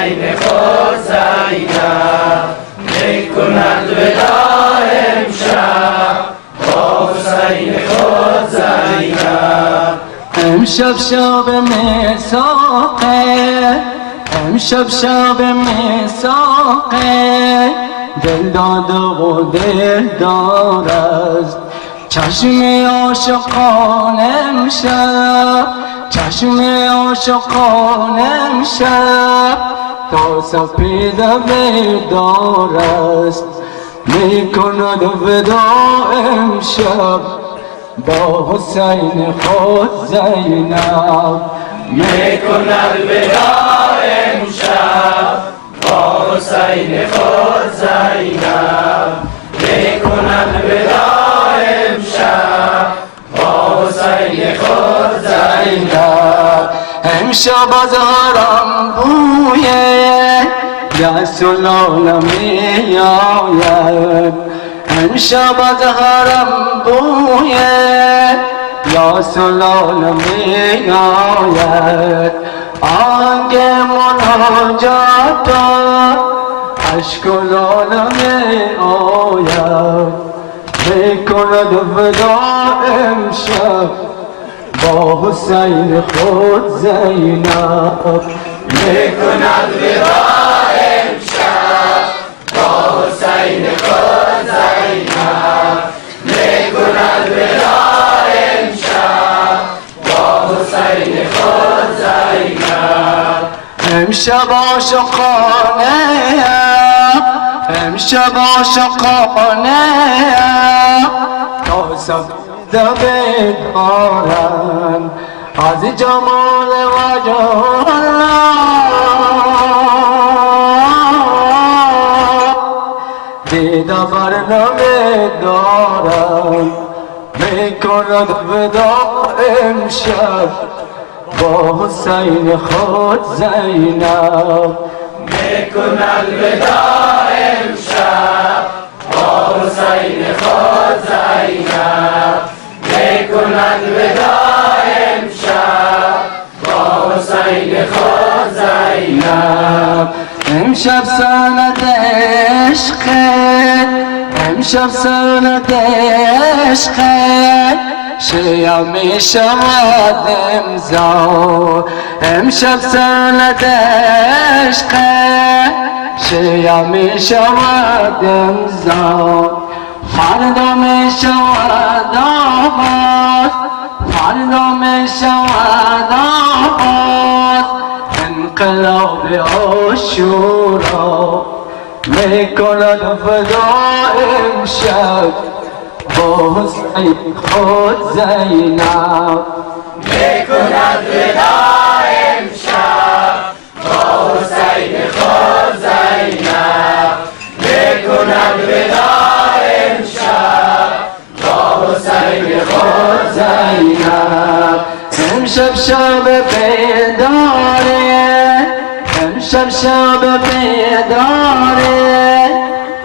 حسین خود زینب میکند ودا امشب با حسین خود زینب. امشب شب میثاقه، امشب شب میثاقه، دل داده و دل دار است. چشم عاشقان امشب، چشم عاشقان امشب، تا سپید بیدار است. میکند ودا امشب با حسین خود زینب. میکند ودا امشب با حسین خود زینب. میکند ودا امشب با حسین خود زینب. امشب از حرم بوی رسول می آید، امشب از حرم بوی رسول می آید. آهنگ مناجات اشک و لاله می آید. میکند ودا امشب با حسین خود زینب. میکند ودا امشب با حسین خود زینب. میکند ودا امشب با حسین خود زینب. امشب عاشقانه، امشب عاشقانه، تا سبزه بیدارند از جمال وجه الله. دیده بر نمیدارند، میکند ودا امشب با حسین خود زینب. میکند ودا امشب با حسین خود زینب. میکند ودا امشب با حسین خود زینب. امشب سند عشقه، امشب سند عشقه، شیعه می شود امضا. امشب سند عشقه، شیعه می شود امضا. فردا می شود آغاز، فردا می شود آغاز، انقلاب عاشورا. میکند ودا امشب با حسین خود زینب. میکند ودا امشب با حسین خود زینب. میکند ودا امشب با حسین خود زینب. امشب شب بیداره، امشب شب بیداره،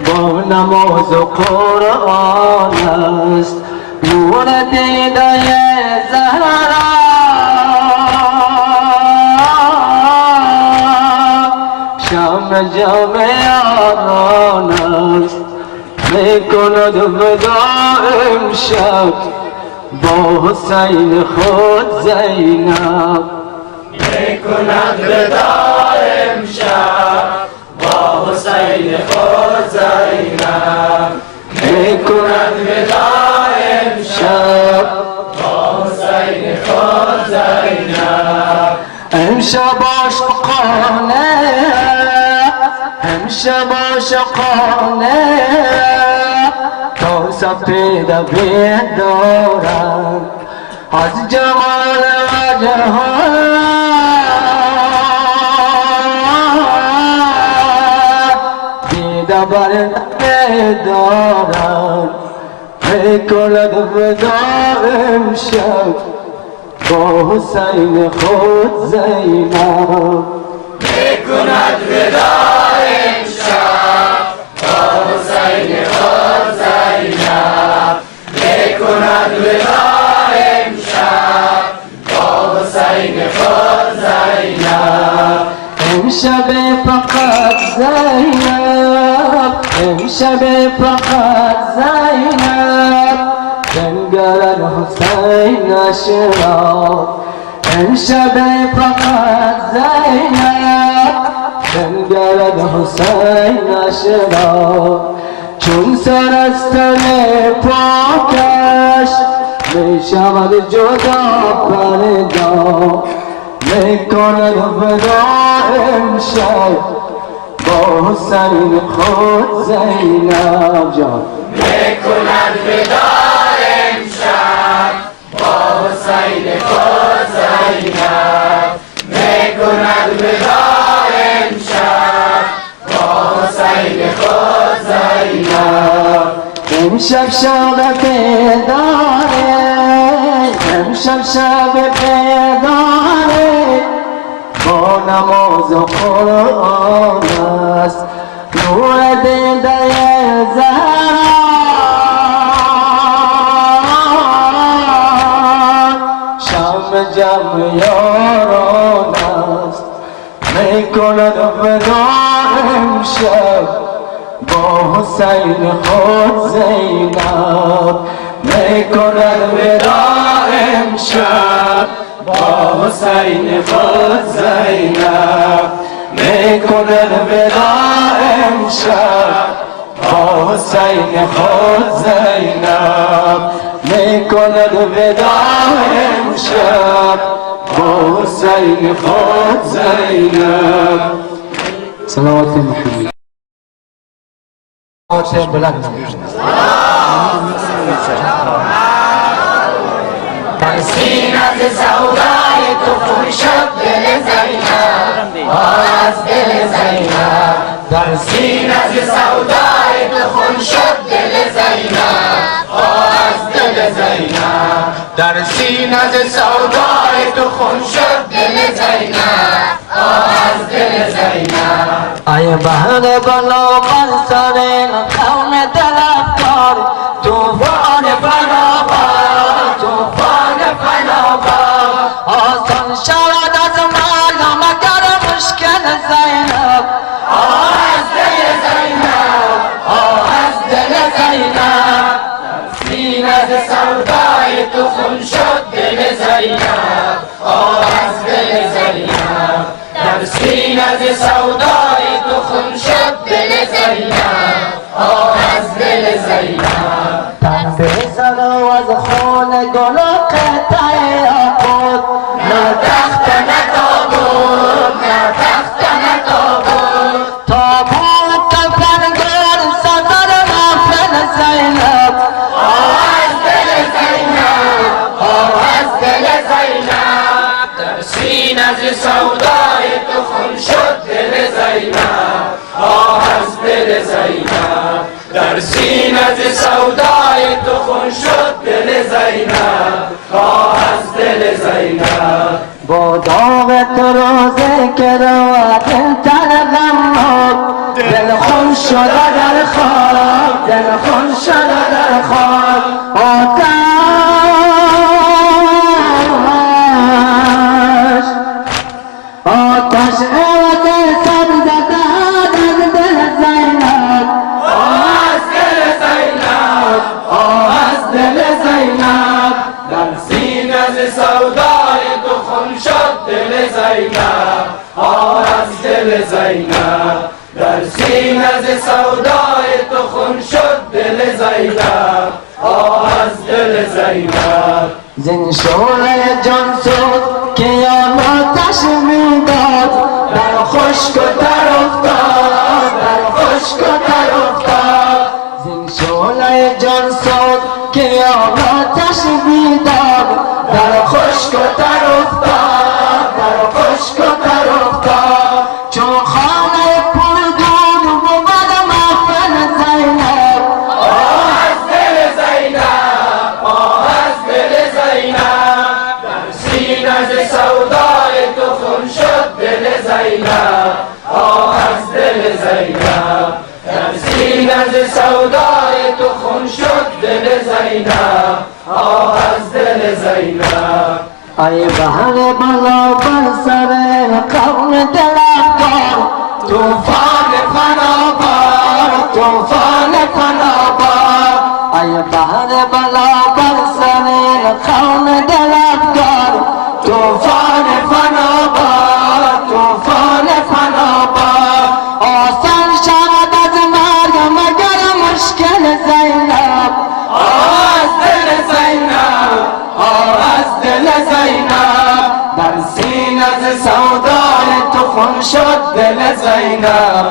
با نماز و قرآن است. نور دیده زهرا شمع جمع یاران است. میکند ودا امشب با حسین خود زینب. میکند ودا امشب با حسین خود زینب. میکند ودا امشب با حسین خود زینب. امشب عاشقانه، امشب عاشقانه، تا سپید بیدارند از جمال وجه الله. دیده بر نمیدارند، میکند ودا امشب با حسین خود زینب. میکند ودا امشب با حسین خود زینب. میکند ودا امشب با حسین خود زینب. امشب فقط زینب امشب فقط زینب بنگرد حسینش را امشب فقط زینب بنگرد حسینش را چون سر از تن پاکش می شود جدا فردا می کند ودا امشب با حسین خود زینب جان می کند ودا امشب با حسین خود زینب می کند ودا امشب با حسین خود زینب امشب شب بیداره امشب شب بیداره با نماز و قرآن است نور دیده زهرا شب جمع یاران است می کند ودا امشب با حسین خود زینب می کند ودا امشب با حسین خود زینب می کند ودا امشب با حسین خود زینب می کند ودا امشب با حسین خود زینب صلوات محمد بلند در سینه سودای تو خون شد دل زینب از دل زینب در سینه سودای تو خون شد دل زینب از دل زینب در سینه سودای تو خون شد دل زینب از دل زینب ای بهر بلا بر سر قوم طلبکار توفان فناور توفان فناور آسان شود از مرگ مگر مشکل زینب از دل زینب از دل زینب سینه سودای تو خون شد دل زینب از دل زینب در سینه سودای تو خون شد دل زینب از دل زینب تن بزن و از خون گل و قطع خود نه تخت نه تابوت نه تخت نه تابوت تابوت کفنگر سزر محفل زینب از دل زینب از دل زینب در سینه سودای تو خون شد دل زینب از دل زینب در سینه سودای تو خون شد دل زینب از دل زینب با داغ تو روزه که روات تن غمات دل خون شده در خواب دل خون شده در خواب آتش عوض سر زده از دل زینب از دل زینب از دل زینب در سینه سودای تو خون شد دل زینب از دل زینب در سینه سودای تو خون شد دل زینب از دل زینب زین شعله جان سود که یان آتش میداد در خشک و در افتاد در خشک و در افتاد زین شعله جان سود که یان آتش میداد در خشک و در افتاد در خشک و در افتاد چون خانه پرگون بود محفل زینب از دل زینب از دل زینب در سینه سودای تو خون شد دل زینب از دل زینب در سینه سودای تو خون شد دل زینب از دل زینب ای بهر بالا بر سر قوم طلبکار خون شد دل زینب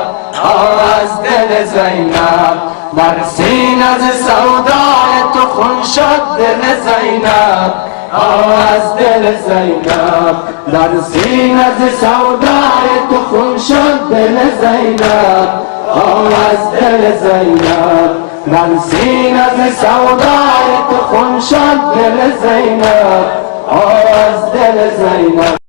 از دل زینب در سینه از سودای تو خون شد دل زینب از دل زینب در سینه از سودای تو خون شد دل زینب از دل زینب در سینه از سودای تو خون شد دل زینب از دل زینب